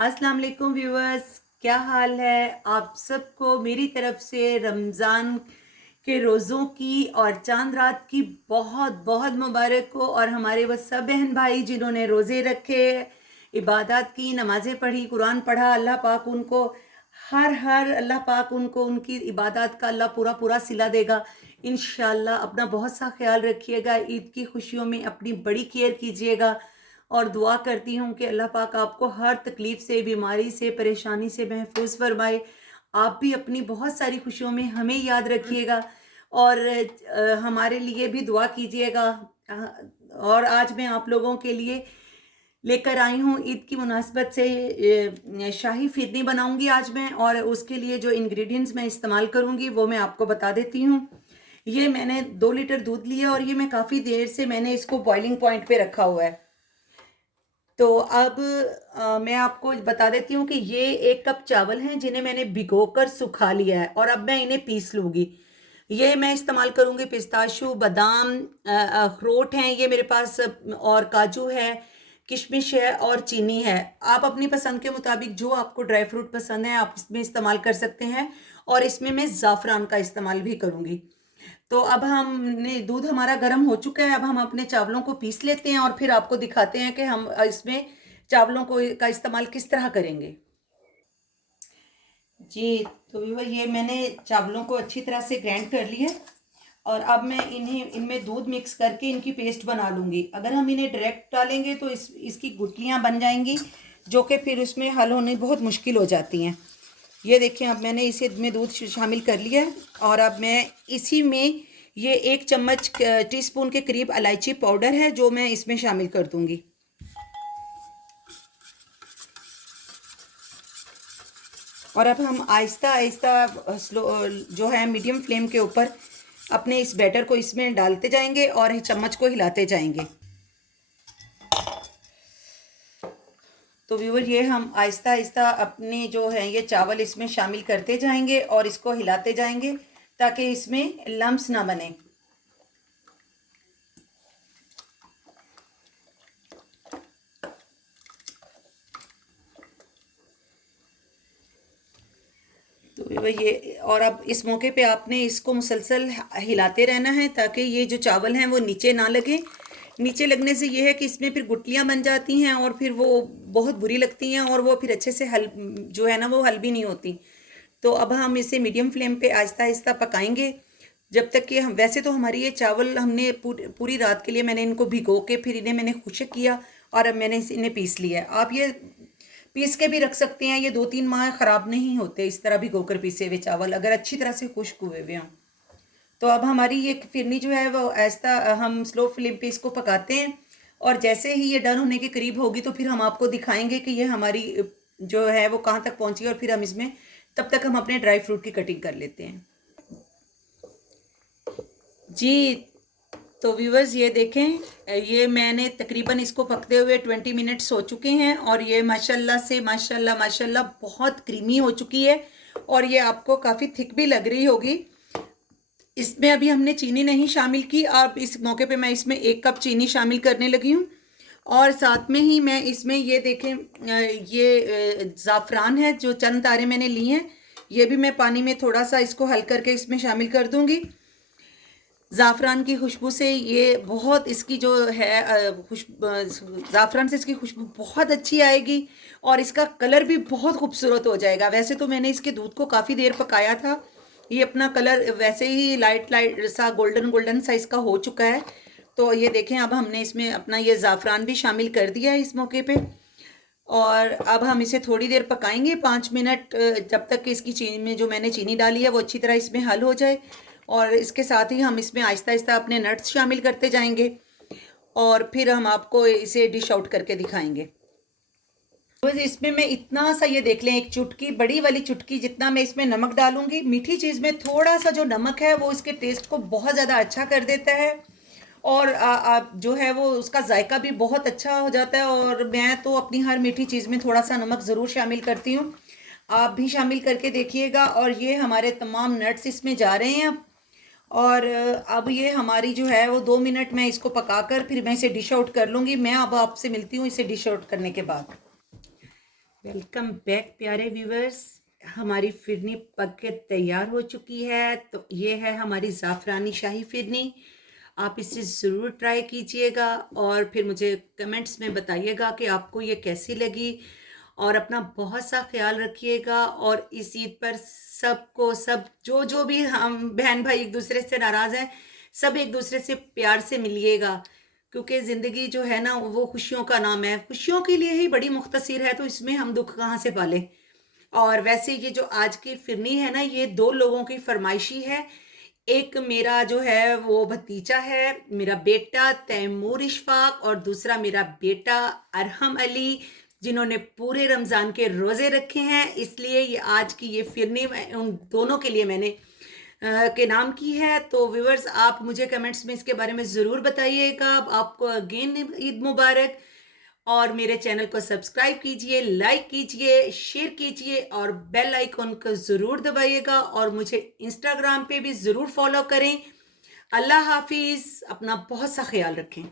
अस्सलाम वालेकुम व्यूअर्स, क्या हाल है आप सबको। मेरी तरफ से रमज़ान के रोज़ों की और चांद रात की बहुत बहुत मुबारक हो। और हमारे वो सब बहन भाई जिन्होंने रोज़े रखे, इबादत की, नमाज़ें पढ़ी, कुरान पढ़ा, अल्लाह पाक उनको हर अल्लाह पाक उनको उनकी इबादत का अल्लाह पूरा पूरा सिला देगा इंशाल्लाह। अपना बहुत सा ख्याल रखिएगा, ईद की खुशियों में अपनी बड़ी केयर कीजिएगा। और दुआ करती हूँ कि अल्लाह पाक आपको हर तकलीफ़ से, बीमारी से, परेशानी से महफूज फरमाए। आप भी अपनी बहुत सारी खुशियों में हमें याद रखिएगा और हमारे लिए भी दुआ कीजिएगा। और आज मैं आप लोगों के लिए लेकर आई हूँ ईद की मुनासबत से शाही फिरनी बनाऊंगी आज मैं। और उसके लिए जो इंग्रेडिएंट्स मैं इस्तेमाल करूंगी वो मैं आपको बता देती हूँ। ये मैंने 2 लीटर दूध लिया और ये मैं काफ़ी देर से मैंने इसको बॉइलिंग पॉइंट पे रखा हुआ है। तो अब मैं आपको बता देती हूँ कि ये 1 कप चावल हैं जिन्हें मैंने भिगोकर सुखा लिया है और अब मैं इन्हें पीस लूँगी। ये मैं इस्तेमाल करूँगी पिस्ताशू, बादाम, अखरोट हैं ये मेरे पास, और काजू है, किशमिश है और चीनी है। आप अपनी पसंद के मुताबिक जो आपको ड्राई फ्रूट पसंद है आप इसमें इस्तेमाल कर सकते हैं। और इसमें मैं ज़ाफ़रान का इस्तेमाल भी करूँगी। तो अब हमने दूध हमारा गर्म हो चुका है। अब हम अपने चावलों को पीस लेते हैं और फिर आपको दिखाते हैं कि हम इसमें चावलों को का इस्तेमाल किस तरह करेंगे। जी, तो व्यूअर ये मैंने चावलों को अच्छी तरह से ग्राइंड कर लिया है और अब मैं इन्हें इनमें दूध मिक्स करके इनकी पेस्ट बना लूँगी। अगर हम इन्हें डायरेक्ट डालेंगे तो इसकी गुठलियाँ बन जाएंगी जो कि फिर उसमें हल होने बहुत मुश्किल हो जाती हैं। ये देखिए अब मैंने इसे में दूध शामिल कर लिया है और अब मैं इसी में ये 1 चम्मच टीस्पून के करीब इलायची पाउडर है जो मैं इसमें शामिल कर दूंगी। और अब हम आहिस्ता आहिस्ता स्लो जो है मीडियम फ्लेम के ऊपर अपने इस बैटर को इसमें डालते जाएंगे और चम्मच को हिलाते जाएंगे। तो व्यूअर ये हम आहिस्ता आहिस्ता अपने जो है ये चावल इसमें शामिल करते जाएंगे और इसको हिलाते जाएंगे ताकि इसमें लम्स ना बने। तो ये और अब इस मौके पे आपने इसको मुसलसल हिलाते रहना है ताकि ये जो चावल हैं वो नीचे ना लगे। नीचे लगने से ये है कि इसमें फिर गुठलियाँ बन जाती हैं और फिर वो बहुत बुरी लगती हैं और वो फिर अच्छे से हल जो है ना वो हल भी नहीं होती। तो अब हम इसे मीडियम फ्लेम पे आहिस्ता आहिस्ता पकाएंगे जब तक कि हम, वैसे तो हमारी ये चावल हमने पूरी रात के लिए मैंने इनको भिगो के फिर इन्हें मैंने खुश्क किया और अब मैंने इन्हें पीस लिया है। आप ये पीस के भी रख सकते हैं, ये 2-3 माह ख़राब नहीं होते इस तरह भिगोकर पीसे हुए चावल अगर अच्छी तरह से खुश्क हुए हुए हों। तो अब हमारी ये फिरनी जो है वो ऐसा हम स्लो फ्लेम पे इसको पकाते हैं और जैसे ही ये डन होने के करीब होगी तो फिर हम आपको दिखाएंगे कि ये हमारी जो है वो कहाँ तक पहुँची और फिर हम इसमें तब तक हम अपने ड्राई फ्रूट की कटिंग कर लेते हैं। जी, तो व्यूवर्स ये देखें, ये मैंने तकरीबन इसको पकते हुए 20 मिनट्स हो चुके हैं और ये माशाल्लाह से माशाल्लाह माशाल्लाह बहुत क्रीमी हो चुकी है और ये आपको काफ़ी थिक भी लग रही होगी। इसमें अभी हमने चीनी नहीं शामिल की। अब इस मौके पे मैं इसमें 1 कप चीनी शामिल करने लगी हूँ और साथ में ही मैं इसमें ये देखें, ये ज़ाफ़रान है जो चंद तारे मैंने लिए हैं, ये भी मैं पानी में थोड़ा सा इसको हल करके इसमें शामिल कर दूँगी। ज़ाफ़रान की खुशबू से ये बहुत इसकी जो है ज़ाफ़रान से इसकी खुशबू बहुत अच्छी आएगी और इसका कलर भी बहुत खूबसूरत हो जाएगा। वैसे तो मैंने इसके दूध को काफ़ी देर पकाया था, ये अपना कलर वैसे ही लाइट लाइट सा गोल्डन गोल्डन सा इसका हो चुका है। तो ये देखें अब हमने इसमें अपना ये ज़ाफ़रान भी शामिल कर दिया है इस मौके पे और अब हम इसे थोड़ी देर पकाएंगे 5 मिनट, जब तक कि इसकी चीनी में जो मैंने चीनी डाली है वो अच्छी तरह इसमें हल हो जाए। और इसके साथ ही हम इसमें आहिस्ता आहिस्ता अपने नट्स शामिल करते जाएंगे और फिर हम आपको इसे डिश आउट करके दिखाएंगे। तो इसमें मैं इतना सा, ये देख लें, एक चुटकी, बड़ी वाली चुटकी जितना मैं इसमें नमक डालूंगी। मीठी चीज़ में थोड़ा सा जो नमक है वो इसके टेस्ट को बहुत ज़्यादा अच्छा कर देता है और जो है वो उसका जायका भी बहुत अच्छा हो जाता है। और मैं तो अपनी हर मीठी चीज़ में थोड़ा सा नमक ज़रूर शामिल करती हूँ, आप भी शामिल करके देखिएगा। और ये हमारे तमाम नट्स इसमें जा रहे हैं अब। और अब ये हमारी जो है वो 2 मिनट मैं इसको पकाकर फिर मैं इसे डिश आउट कर लूँगी। मैं अब आपसे मिलती हूँ इसे डिश आउट करने के बाद। वेलकम बैक प्यारे व्यूवर्स। हमारी फिरनी पक के तैयार हो चुकी है। तो ये है हमारी ज़ाफ़रानी शाही फिरनी। आप इसे ज़रूर ट्राई कीजिएगा और फिर मुझे कमेंट्स में बताइएगा कि आपको ये कैसी लगी। और अपना बहुत सा ख्याल रखिएगा। और इस ईद पर सबको सब जो जो भी हम बहन भाई एक दूसरे से नाराज़ हैं, सब एक दूसरे से प्यार से मिलिएगा, क्योंकि ज़िंदगी जो है ना वो खुशियों का नाम है। खुशियों के लिए ही बड़ी मुख्तसर है, तो इसमें हम दुख कहाँ से पालें। और वैसे ये जो आज की फिरनी है ना, ये दो लोगों की फरमाइशी है। एक मेरा जो है वो भतीजा है, मेरा बेटा तैमूर इशफाक, और दूसरा मेरा बेटा अरहम अली, जिन्होंने पूरे रमज़ान के रोज़े रखे हैं। इसलिए ये आज की ये फिरनी उन दोनों के लिए मैंने के नाम की है। तो व्यूवर्स, आप मुझे कमेंट्स में इसके बारे में ज़रूर बताइएगा। आपको अगेन ईद मुबारक। और मेरे चैनल को सब्सक्राइब कीजिए, लाइक कीजिए, शेयर कीजिए और बेल आइकन को ज़रूर दबाइएगा। और मुझे इंस्टाग्राम पे भी ज़रूर फॉलो करें। अल्लाह हाफिज़। अपना बहुत सा ख्याल रखें।